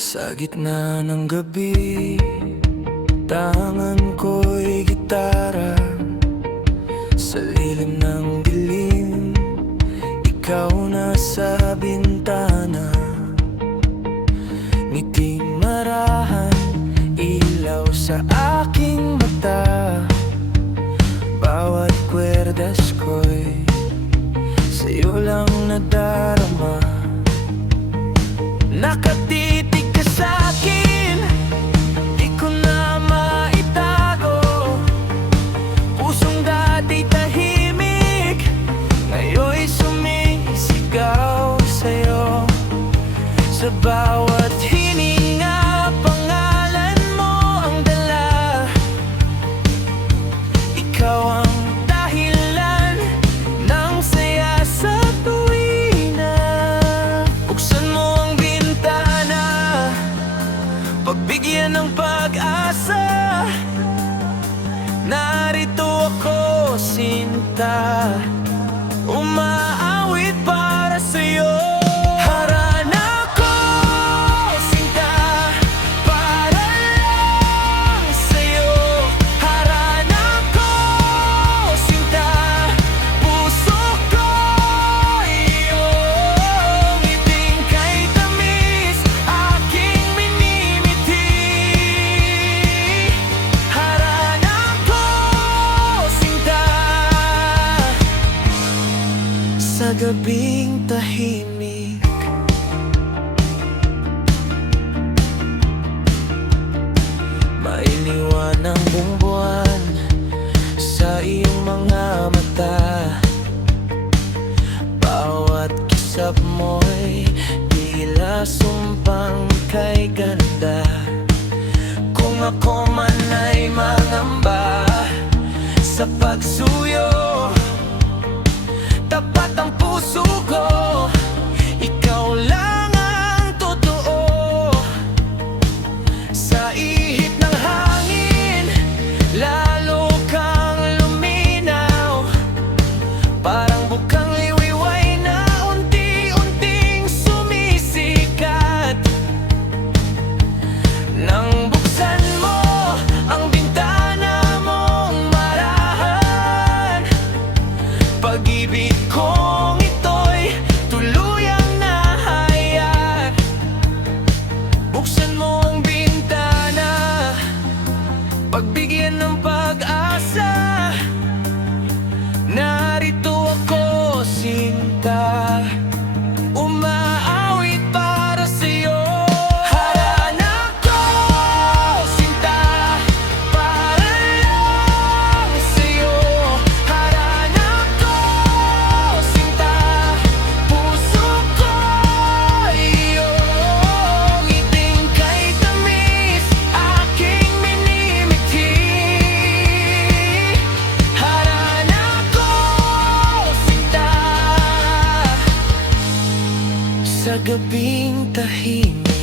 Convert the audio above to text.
Sa gitna ng gabi, tangan ko'y gitara. Sa lilim ng dilim, ikaw nasa bintana. Ngiting marahan, ilaw sa aking mata. Bawat kwerdas ko'y sa'yo lang nadarama. Nakatitig ka sa'kin, di ko na maitago. Pusong dati tahimik, ngayon'y sumisigaw sa'yo. Sa bawat hininga, pangalan mo ang dala. Ikaw ang dahilan ng saya sa tuwina. Buksan mo ang bintana, pagbigyan ng pag-asa. Narito ako, sinta, umaawit para sa'yo. Harana ko, sinta, para lang sa'yo. Harana ko, sinta, puso ko iyong ngiting kay tamis, aking minimiti. Harana ko, sinta, sa gabing tahimik. Mailiwan ang buwan sa iyong mga mata. Bawat kisap mo'y tila sumpang kay ganda. Kung ako man ay mangamba sa pagsuyo, tapat ang puso ko, ikaw lang ang totoo. Sa ihip ng hangin, lalo kang luminaw. Parang bukang liwiway na unti-unting sumisikat. Nang buksan mo ang bintana mong marahan, pag-ibig kong ito'y tuluyang nahayak. Buksan mo ang bintana, pagbigyan ng pag-asa. Narito ako, sinta, umaawit para sa'yo. Harana ko, sinta, para lang sa'yo. Harana ko, sinta, puso ko iyong ngiting kay tamis, aking minimiti. Harana ko, sinta, sa gabing tahimik.